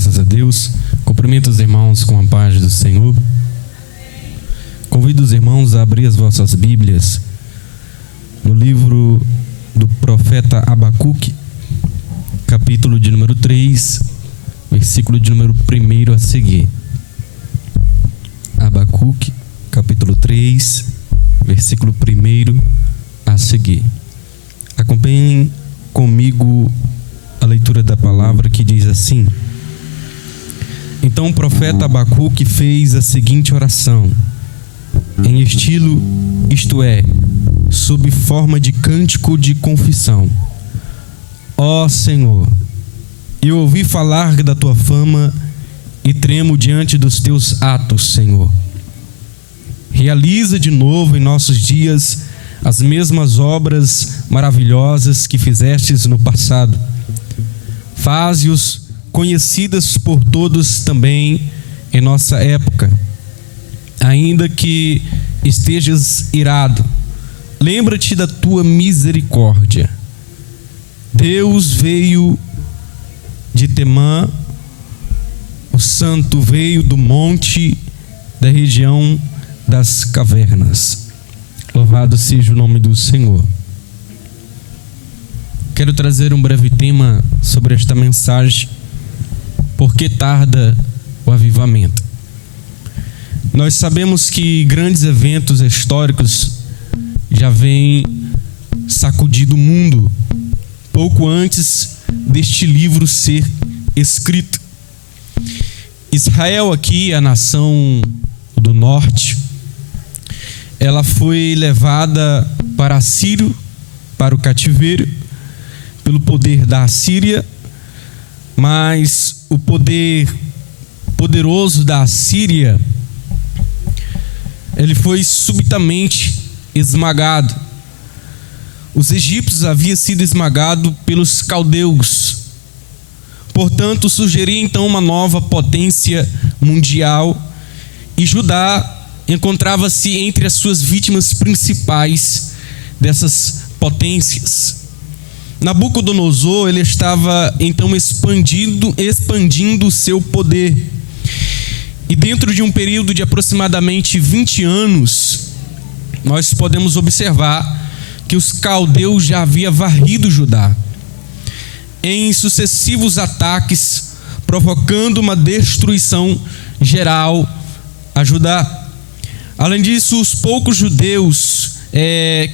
Graças a Deus. Cumprimento os irmãos com a paz do Senhor. Convido os irmãos a abrir as vossas Bíblias no livro do profeta Abacuque, capítulo de número 3, versículo de número 1 a seguir. Abacuque, capítulo 3, versículo 1 a seguir. Acompanhem comigo a leitura da palavra, que diz assim: Então o profeta Abacuque fez a seguinte oração, em estilo, isto é, sob forma de cântico de confissão: Ó Senhor, eu ouvi falar da tua fama e tremo diante dos teus atos, Senhor. Realiza de novo em nossos dias as mesmas obras maravilhosas que fizestes no passado. Faze-os conhecidas por todos também em nossa época. Ainda que estejas irado, lembra-te da tua misericórdia. Deus veio de Temã, o santo veio do monte da região das cavernas. Louvado seja o nome do Senhor. Quero trazer um breve tema sobre esta mensagem: por que tarda o avivamento? Nós sabemos que grandes eventos históricos já vêm sacudindo o mundo pouco antes deste livro ser escrito. Israel, aqui, a nação do norte, ela foi levada para Assírio, para o cativeiro, pelo poder da Assíria, mas o poder poderoso da Assíria, ele foi subitamente esmagado. Os egípcios haviam sido esmagados pelos caldeus. Portanto, surgiria então uma nova potência mundial, e Judá encontrava-se entre as suas vítimas principais dessas potências. Nabucodonosor, ele estava então expandindo o seu poder. E dentro de um período de aproximadamente 20 anos, nós podemos observar que os caldeus já haviam varrido Judá em sucessivos ataques, provocando uma destruição geral a Judá. Além disso, os poucos judeus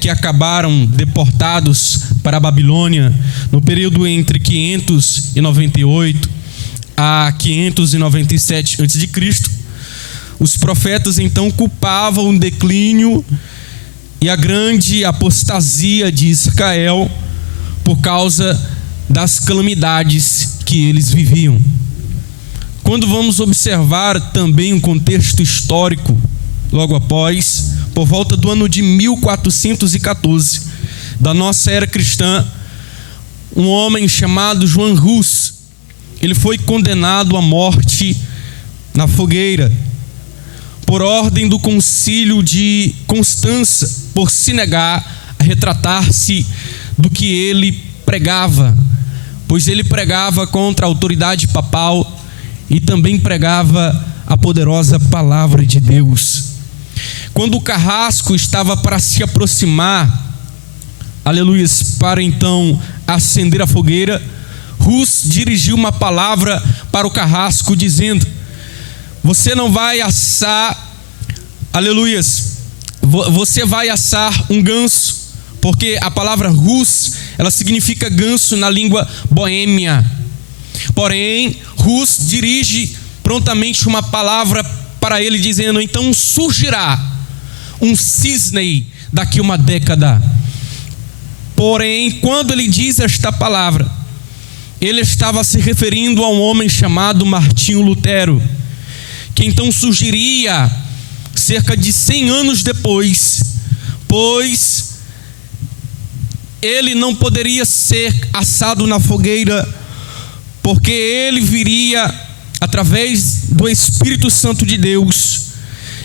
que acabaram deportados para a Babilônia no período entre 598 a 597 a.C., os profetas então culpavam o declínio e a grande apostasia de Israel por causa das calamidades que eles viviam. Quando vamos observar também um contexto histórico, logo após, por volta do ano de 1414 da nossa era cristã, um homem chamado João Rus, ele foi condenado à morte na fogueira por ordem do concílio de Constança, por se negar a retratar-se do que ele pregava, pois ele pregava contra a autoridade papal e também pregava a poderosa palavra de Deus. Quando o carrasco estava para se aproximar, aleluias, para então acender a fogueira, Rus dirigiu uma palavra para o carrasco dizendo: você não vai assar, aleluias, você vai assar um ganso, porque a palavra Rus, ela significa ganso na língua boêmia. Porém, Rus dirige prontamente uma palavra para ele dizendo: então surgirá um cisne daqui uma década. Porém, quando ele diz esta palavra, ele estava se referindo a um homem chamado Martinho Lutero, que então surgiria cerca de 100 anos depois, pois ele não poderia ser assado na fogueira, porque ele viria através do Espírito Santo de Deus,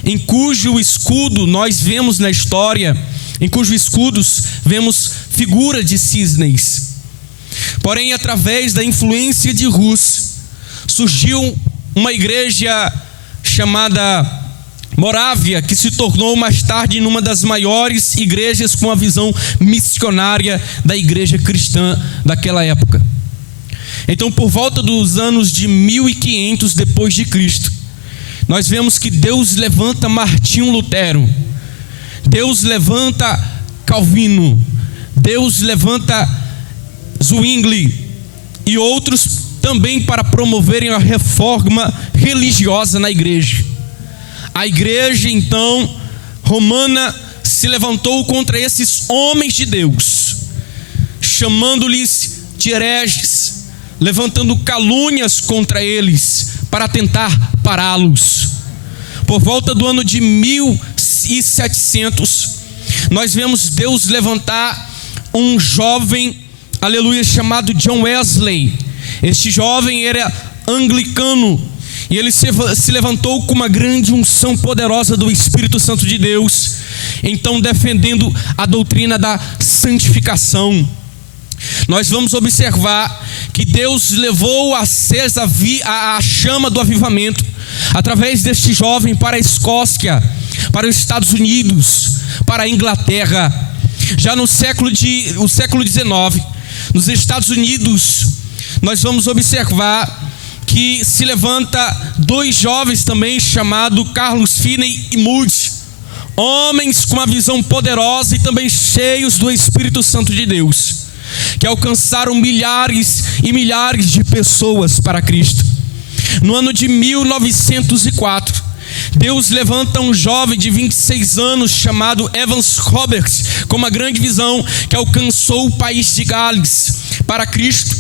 em cujo escudo nós vemos na história, em cujos escudos vemos figura de cisnes. Porém, através da influência de Rus, surgiu uma igreja chamada Morávia, que se tornou mais tarde numa das maiores igrejas com a visão missionária da igreja cristã daquela época. Então, por volta dos anos de 1500 depois de Cristo, nós vemos que Deus levanta Martinho Lutero, Deus levanta Calvino, Deus levanta Zwingli e outros também para promoverem a reforma religiosa na igreja. A igreja, então, romana se levantou contra esses homens de Deus, chamando-lhes de hereges, levantando calúnias contra eles para tentar pará-los. Por volta do ano de 1700, nós vemos Deus levantar um jovem, aleluia, chamado John Wesley. Este jovem era anglicano, e ele se levantou com uma grande unção poderosa do Espírito Santo de Deus, então defendendo a doutrina da santificação. Nós vamos observar que Deus levou acesa a chama do avivamento através deste jovem para a Escócia, para os Estados Unidos, para a Inglaterra. Já no século XIX, nos Estados Unidos, nós vamos observar que se levanta dois jovens também, chamados Carlos Finney e Moody, homens com uma visão poderosa e também cheios do Espírito Santo de Deus, que alcançaram milhares e milhares de pessoas para Cristo. No ano de 1904, Deus levanta um jovem de 26 anos chamado Evans Roberts, com uma grande visão, que alcançou o país de Gales para Cristo.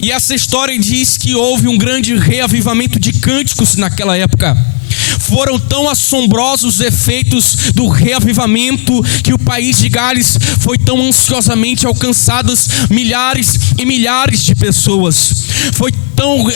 E essa história diz que houve um grande reavivamento de cânticos naquela época. Foram tão assombrosos os efeitos do reavivamento que o país de Gales foi tão ansiosamente alcançados milhares e milhares de pessoas. Foi tão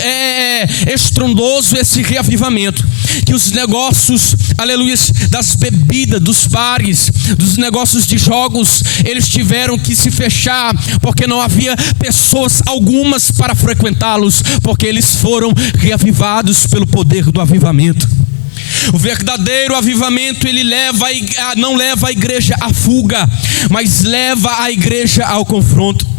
estrondoso esse reavivamento que os negócios, aleluia, das bebidas, dos bares, dos negócios de jogos, eles tiveram que se fechar, porque não havia pessoas algumas para frequentá-los, porque eles foram reavivados pelo poder do avivamento. O verdadeiro avivamento, ele não leva a igreja à fuga, mas leva a igreja ao confronto.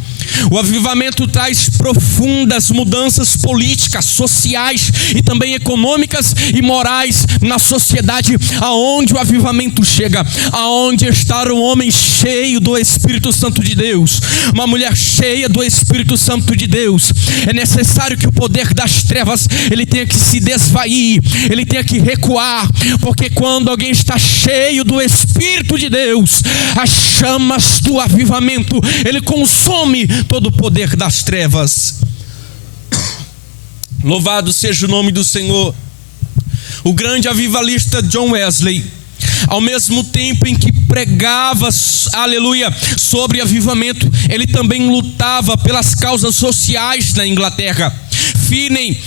O avivamento traz profundas mudanças políticas, sociais e também econômicas e morais na sociedade. Aonde o avivamento chega, aonde está um homem cheio do Espírito Santo de Deus, uma mulher cheia do Espírito Santo de Deus, é necessário que o poder das trevas ele tenha que se desvair, ele tenha que recuar, porque quando alguém está cheio do Espírito de Deus, as chamas do avivamento, ele consome todo o poder das trevas. Louvado seja o nome do Senhor. O grande avivalista John Wesley, ao mesmo tempo em que pregava, aleluia, sobre avivamento, ele também lutava pelas causas sociais na Inglaterra. Finney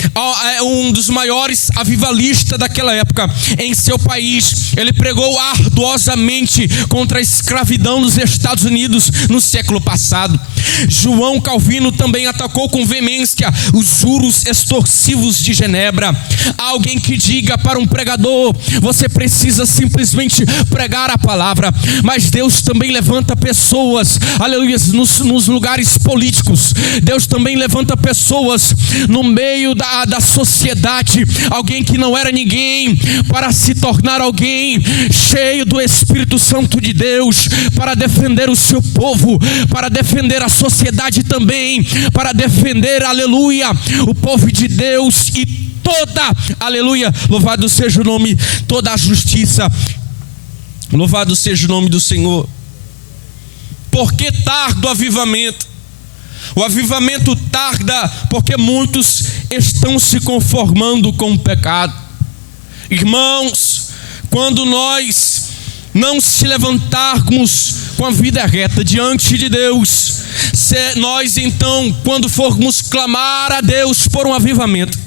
é um dos maiores avivalistas daquela época em seu país. Ele pregou arduosamente contra a escravidão nos Estados Unidos no século passado. João Calvino também atacou com veemência os juros extorsivos de Genebra. Há alguém que diga para um pregador: você precisa simplesmente pregar a palavra. Mas Deus também levanta pessoas, aleluia, nos lugares políticos. Deus também levanta pessoas no meio da sociedade, alguém que não era ninguém, para se tornar alguém cheio do Espírito Santo de Deus, para defender o seu povo, para defender a sociedade também, para defender, aleluia, o povo de Deus e toda, aleluia, louvado seja o nome, toda a justiça. Louvado seja o nome do Senhor. Por que tarda o avivamento? O avivamento tarda porque muitos estão se conformando com o pecado. Irmãos, quando nós não se levantarmos com a vida reta diante de Deus, nós então, quando formos clamar a Deus por um avivamento,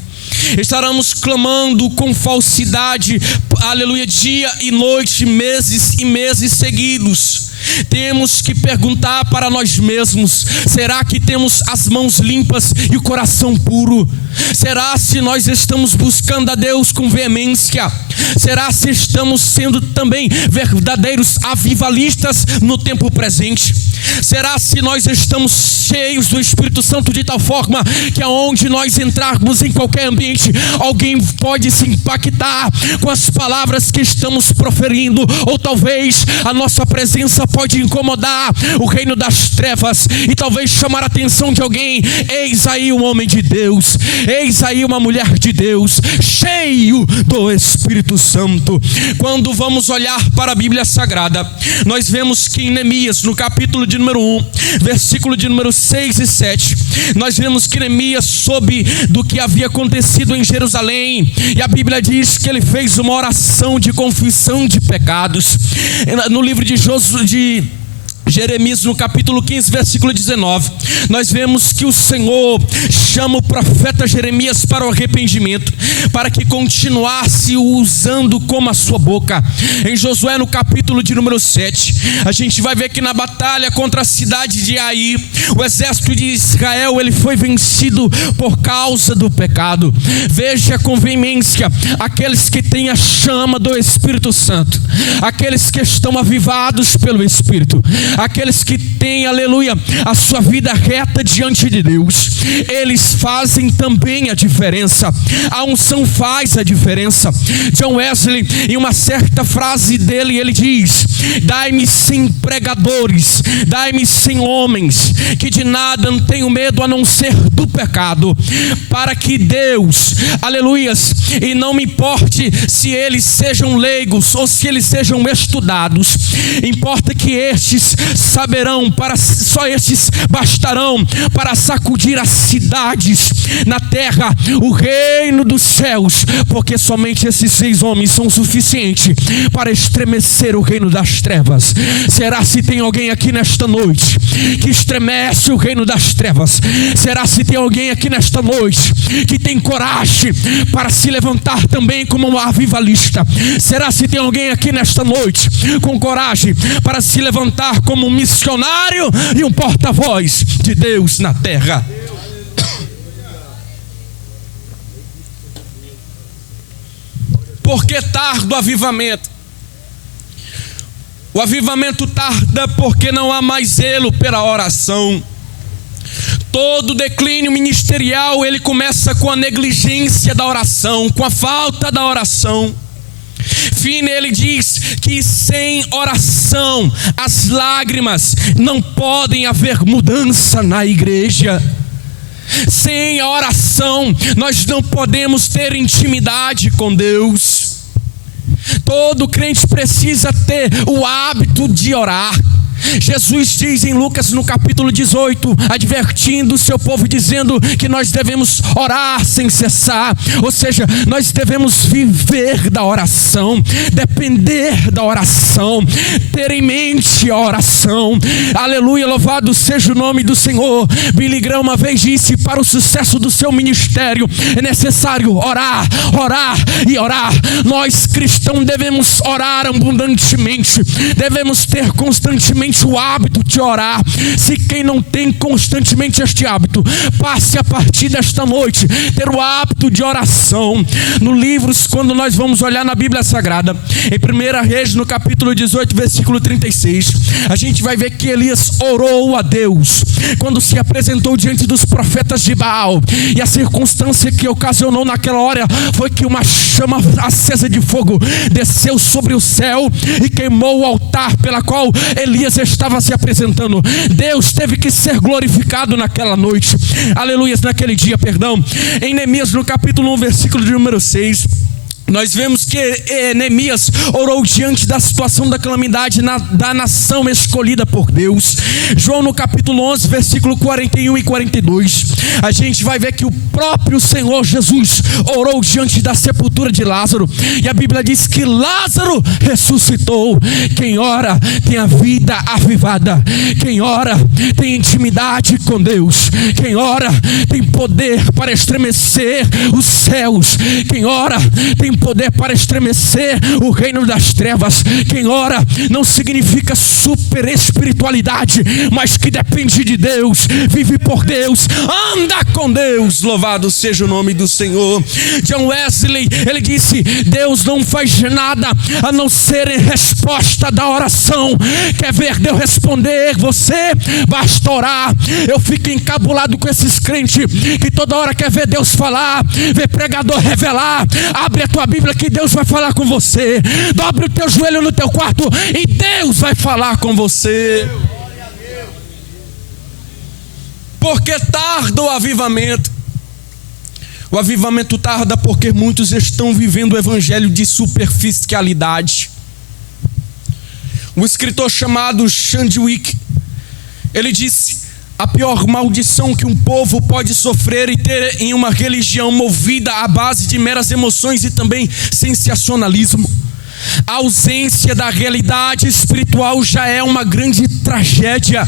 estaremos clamando com falsidade, aleluia, dia e noite, meses e meses seguidos. Temos que perguntar para nós mesmos: será que temos as mãos limpas e o coração puro? Será se nós estamos buscando a Deus com veemência? Será se estamos sendo também verdadeiros avivalistas no tempo presente? Será se nós estamos cheios do Espírito Santo de tal forma que aonde nós entrarmos em qualquer ambiente, alguém pode se impactar com as palavras que estamos proferindo? Ou talvez a nossa presença pode incomodar o reino das trevas e talvez chamar a atenção de alguém. Eis aí um homem de Deus, eis aí uma mulher de Deus, cheio do Espírito Santo. Quando vamos olhar para a Bíblia Sagrada, nós vemos que em Neemias, no capítulo de número 1, versículo de número 6 e 7, nós vemos que Neemias soube do que havia acontecido em Jerusalém, e a Bíblia diz que ele fez uma oração de confissão de pecados. No livro de Jeremias, no capítulo 15, versículo 19, nós vemos que o Senhor chama o profeta Jeremias para o arrependimento, para que continuasse usando como a sua boca. Em Josué, no capítulo de número 7, a gente vai ver que na batalha contra a cidade de Ai, o exército de Israel, ele foi vencido por causa do pecado. Veja com veemência, aqueles que têm a chama do Espírito Santo, aqueles que estão avivados pelo Espírito, aqueles que têm, aleluia, a sua vida reta diante de Deus, eles fazem também a diferença. A unção faz a diferença. John Wesley, em uma certa frase dele, ele diz: dai-me 100 pregadores, dai-me 100 homens, que de nada não tenho medo a não ser do pecado, para que Deus, aleluias, e não me importe se eles sejam leigos ou se eles sejam estudados, importa que estes saberão, só estes bastarão para sacudir as cidades na terra, o reino dos céus, porque somente esses 6 homens são suficientes para estremecer o reino das trevas. Será se tem alguém aqui nesta noite que estremece o reino das trevas? Será se tem alguém aqui nesta noite que tem coragem para se levantar também como um avivalista? Será se tem alguém aqui nesta noite com coragem para se levantar como um missionário e um porta-voz de Deus na terra? Por que tarda o avivamento? O avivamento tarda porque não há mais zelo pela oração. Todo declínio ministerial, ele começa com a negligência da oração, com a falta da oração. Finney, ele diz que sem oração, as lágrimas não podem haver mudança na igreja. Sem a oração, nós não podemos ter intimidade com Deus. Todo crente precisa ter o hábito de orar. Jesus diz em Lucas no capítulo 18, advertindo o seu povo, dizendo que nós devemos orar sem cessar. Ou seja, nós devemos viver da oração, depender da oração, ter em mente a oração. Aleluia, louvado seja o nome do Senhor. Billy Graham uma vez disse: para o sucesso do seu ministério é necessário orar, orar e orar. Nós cristãos devemos orar abundantemente, devemos ter constantemente o hábito de orar. Se quem não tem constantemente este hábito, passe a partir desta noite ter o hábito de oração. No livros, quando nós vamos olhar na Bíblia Sagrada, em 1 Reis, no capítulo 18, versículo 36, a gente vai ver que Elias orou a Deus quando se apresentou diante dos profetas de Baal, e a circunstância que ocasionou naquela hora foi que uma chama acesa de fogo desceu sobre o céu e queimou o altar pela qual Elias estava se apresentando. Deus teve que ser glorificado naquela noite, aleluias, naquele dia, perdão. Em Neemias, no capítulo 1, versículo de número 6, nós vemos que Neemias orou diante da situação da calamidade da nação escolhida por Deus. João, no capítulo 11, versículo 41 e 42, a gente vai ver que o próprio Senhor Jesus orou diante da sepultura de Lázaro, e a Bíblia diz que Lázaro ressuscitou. Quem ora tem a vida avivada, quem ora tem intimidade com Deus, quem ora tem poder para estremecer os céus, quem ora tem poder para estremecer o reino das trevas. Quem ora não significa super espiritualidade, mas que depende de Deus, vive por Deus, anda com Deus. Louvado seja o nome do Senhor. John Wesley, ele disse: Deus não faz nada a não ser em resposta da oração. Quer ver Deus responder? Você basta orar. Eu fico encabulado com esses crentes que toda hora quer ver Deus falar, ver pregador revelar. Abre a tua Bíblia que Deus vai falar com você. Dobre o teu joelho no teu quarto e Deus vai falar com você. Porque tarda o avivamento. O avivamento tarda porque muitos estão vivendo o evangelho de superficialidade. Um escritor chamado Chandwick, ele disse: a pior maldição que um povo pode sofrer e ter em uma religião movida à base de meras emoções e também sensacionalismo. A ausência da realidade espiritual já é uma grande tragédia.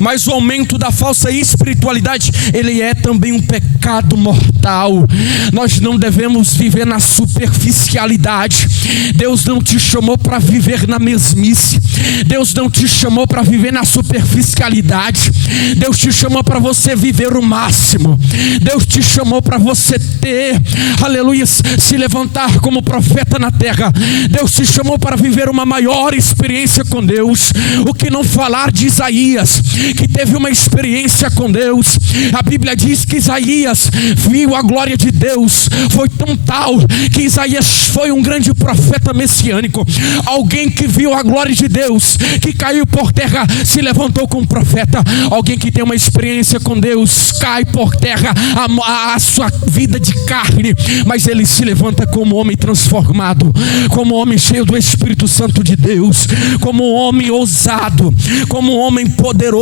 Mas o aumento da falsa espiritualidade, ele é também um pecado mortal. Nós não devemos viver na superficialidade. Deus não te chamou para viver na mesmice. Deus não te chamou para viver na superficialidade. Deus te chamou para você viver o máximo. Deus te chamou para você ter, aleluia, se levantar como profeta na terra. Deus te chamou para viver uma maior experiência com Deus. O que não falar de Isaías, que teve uma experiência com Deus. A Bíblia diz que Isaías viu a glória de Deus. Foi tão tal que Isaías foi um grande profeta messiânico. Alguém que viu a glória de Deus, que caiu por terra, se levantou como profeta. Alguém que tem uma experiência com Deus, cai por terra a sua vida de carne, mas ele se levanta como homem transformado, como homem cheio do Espírito Santo de Deus, como homem ousado, como homem poderoso.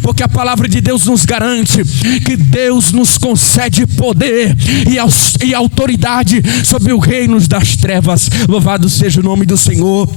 Porque a palavra de Deus nos garante que Deus nos concede poder e autoridade sobre o reino das trevas. Louvado seja o nome do Senhor.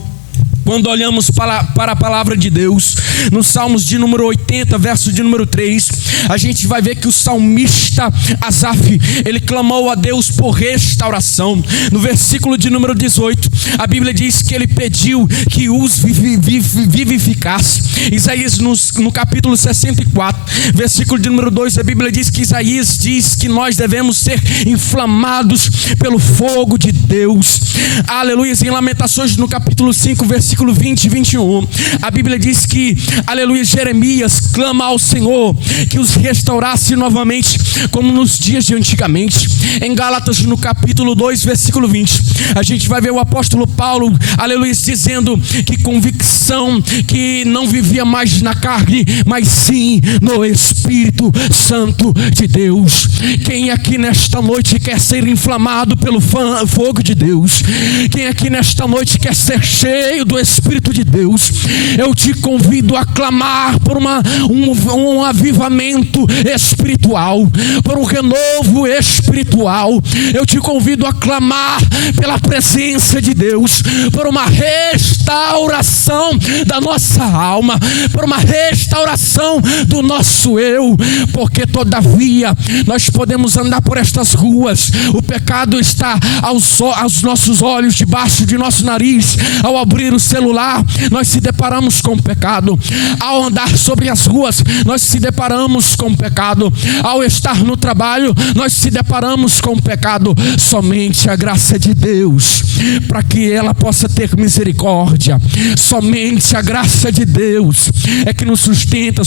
Quando olhamos para a palavra de Deus, no Salmos de número 80, verso de número 3, a gente vai ver que o salmista Asaf, ele clamou a Deus por restauração. No versículo de número 18, a Bíblia diz que ele pediu que os vivificasse. Isaías, no capítulo 64, versículo de número 2, a Bíblia diz que Isaías diz que nós devemos ser inflamados pelo fogo de Deus. Aleluia. Em Lamentações, no capítulo 5, versículo 20 e 21, a Bíblia diz que, aleluia, Jeremias clama ao Senhor que os restaurasse novamente como nos dias de antigamente. Em Gálatas, no capítulo 2, versículo 20, a gente vai ver o apóstolo Paulo, aleluia, dizendo que convicção que não vivia mais na carne, mas sim no Espírito Santo de Deus. Quem aqui nesta noite quer ser inflamado pelo fogo de Deus? Quem aqui nesta noite quer ser cheio do Espírito de Deus? Eu te convido a clamar por um avivamento espiritual, por um renovo espiritual. Eu te convido a clamar pela presença de Deus, por uma restauração da nossa alma, por uma restauração do nosso eu, porque todavia nós podemos andar por estas ruas, o pecado está aos nossos olhos, debaixo de nosso nariz. Ao abrir o celular, nós se deparamos com o pecado. Ao andar sobre as ruas, nós se deparamos com o pecado. Ao estar no trabalho, nós se deparamos com o pecado. Somente a graça de Deus, para que ela possa ter misericórdia, somente a graça de Deus é que nos sustenta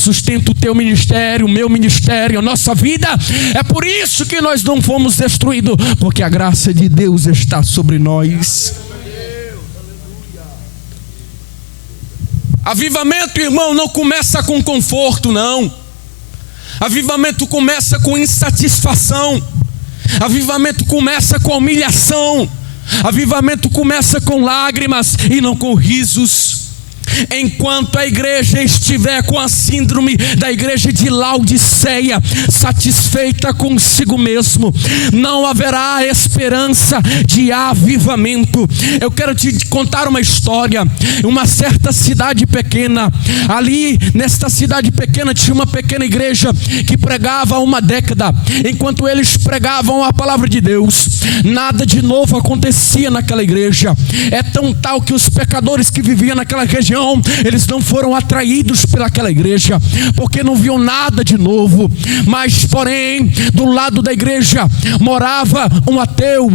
o teu ministério, o meu ministério, a nossa vida. É por isso que nós não fomos destruídos, porque a graça de Deus está sobre nós. Avivamento, irmão, não começa com conforto, não. Avivamento começa com insatisfação. Avivamento começa com humilhação. Avivamento começa com lágrimas e não com risos. Enquanto a igreja estiver com a síndrome da igreja de Laodiceia, satisfeita consigo mesmo, não haverá esperança de avivamento. Eu quero te contar uma história. Uma certa cidade pequena, ali nesta cidade pequena tinha uma pequena igreja que pregava há uma década. Enquanto eles pregavam a palavra de Deus, nada de novo acontecia naquela igreja. É tão tal que os pecadores que viviam naquela região, eles não foram atraídos pelaquela igreja, porque não viam nada de novo. Mas porém, do lado da igreja morava um ateu.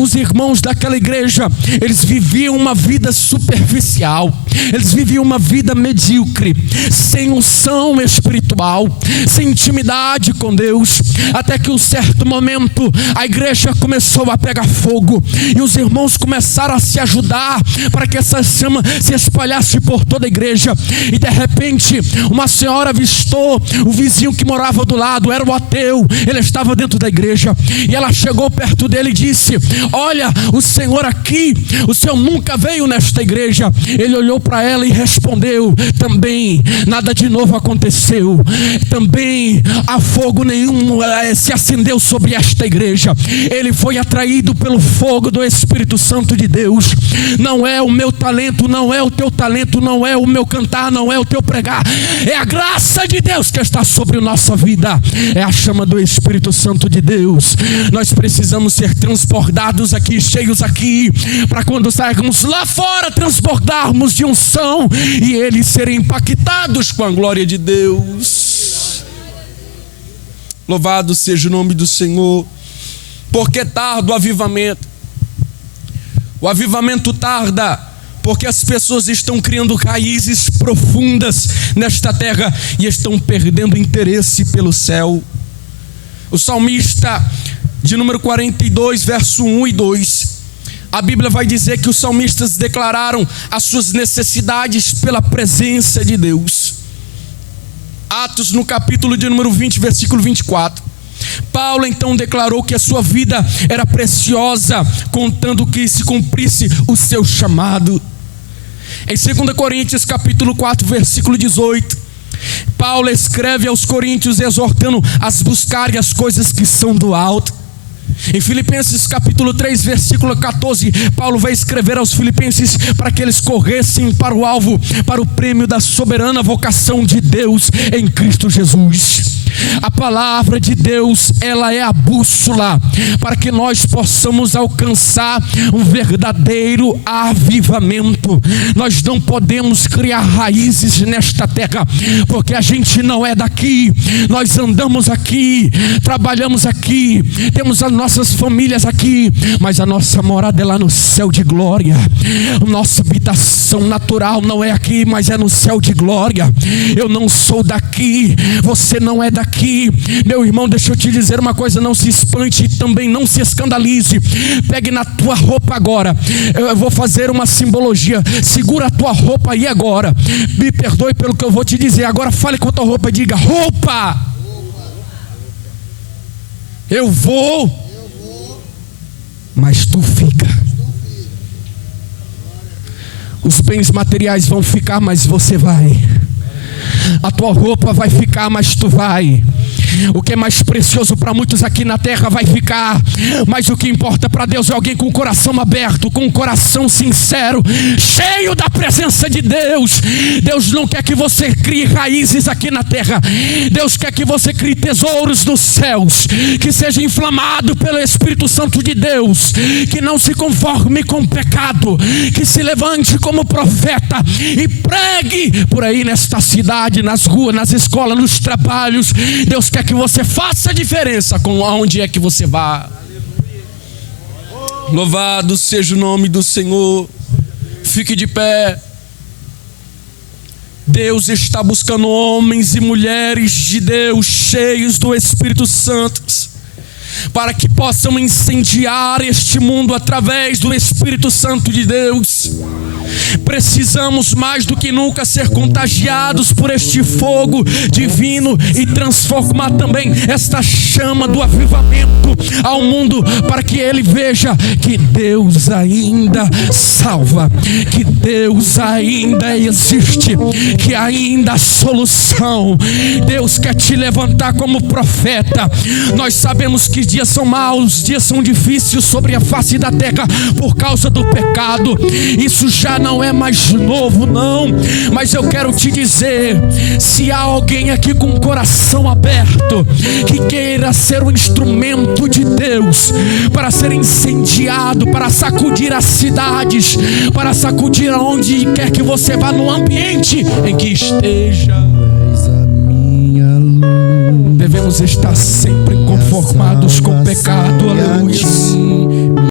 Os irmãos daquela igreja, eles viviam uma vida superficial, eles viviam uma vida medíocre, sem unção espiritual, sem intimidade com Deus. Até que um certo momento a igreja começou a pegar fogo, e os irmãos começaram a se ajudar para que essa chama se espalhasse por toda a igreja. E de repente uma senhora avistou o vizinho que morava do lado, era o ateu, ele estava dentro da igreja, e ela chegou perto dele e disse: olha, o senhor aqui, o senhor nunca veio nesta igreja. Ele olhou para ela e respondeu: também nada de novo aconteceu, também a fogo nenhum se acendeu sobre esta igreja. Ele foi atraído pelo fogo do Espírito Santo de Deus. Não é o meu talento, não é o teu talento, não é o meu cantar, não é o teu pregar, é a graça de Deus que está sobre a nossa vida, é a chama do Espírito Santo de Deus. Nós precisamos ser transbordados aqui, cheios aqui, para quando sairmos lá fora, transbordarmos de unção e eles serem impactados com a glória de Deus. Louvado seja o nome do Senhor. Porque tarda o avivamento? O avivamento tarda porque as pessoas estão criando raízes profundas nesta terra e estão perdendo interesse pelo céu. O salmista de número 42, verso 1 e 2, a Bíblia vai dizer que os salmistas declararam as suas necessidades pela presença de Deus. Atos, no capítulo de número 20, versículo 24, Paulo então declarou que a sua vida era preciosa, contando que se cumprisse o seu chamado. Em 2 Coríntios capítulo 4, versículo 18, Paulo escreve aos coríntios exortando a buscarem as coisas que são do alto. Em Filipenses capítulo 3, versículo 14, Paulo vai escrever aos filipenses para que eles corressem para o alvo, para o prêmio da soberana vocação de Deus em Cristo Jesus. A palavra de Deus, ela é a bússola para que nós possamos alcançar um verdadeiro avivamento. Nós não podemos criar raízes nesta terra, porque a gente não é daqui. Nós andamos aqui, trabalhamos aqui, temos as nossas famílias aqui, mas a nossa morada é lá no céu de glória. Nossa habitação natural não é aqui, mas é no céu de glória. Eu não sou daqui, você não é daqui. Meu irmão, deixa eu te dizer uma coisa: não se espante e também não se escandalize. Pegue na tua roupa agora, eu vou fazer uma simbologia. Segura a tua roupa aí agora. Me perdoe pelo que eu vou te dizer. Agora fale com a tua roupa e diga: roupa, eu vou, mas tu fica. Os bens materiais vão ficar, mas você vai. A tua roupa vai ficar, mas tu vai. O que é mais precioso para muitos aqui na terra vai ficar, mas o que importa para Deus é alguém com o coração aberto, com o coração sincero, cheio da presença de Deus. Deus não quer que você crie raízes aqui na terra. Deus quer que você crie tesouros nos céus, que seja inflamado pelo Espírito Santo de Deus, que não se conforme com o pecado, que se levante como profeta e pregue por aí nesta cidade, nas ruas, nas escolas, nos trabalhos. Deus quer que você faça a diferença com aonde é que você vá. Louvado seja o nome do Senhor. Fique de pé. Deus está buscando homens e mulheres de Deus, cheios do Espírito Santo, para que possam incendiar este mundo através do Espírito Santo de Deus. Precisamos mais do que nunca ser contagiados por este fogo divino e transformar também esta chama do avivamento ao mundo, para que ele veja que Deus ainda salva, que Deus ainda existe, que ainda há solução. Deus quer te levantar como profeta. Nós sabemos que dias são maus, dias são difíceis sobre a face da terra por causa do pecado. Isso já não é mais novo, não. Mas eu quero te dizer, se há alguém aqui com o coração aberto, que queira ser um instrumento de Deus, para ser incendiado, para sacudir as cidades, para sacudir aonde quer que você vá, no ambiente em que esteja, devemos estar sempre conformados com o pecado. Aleluia.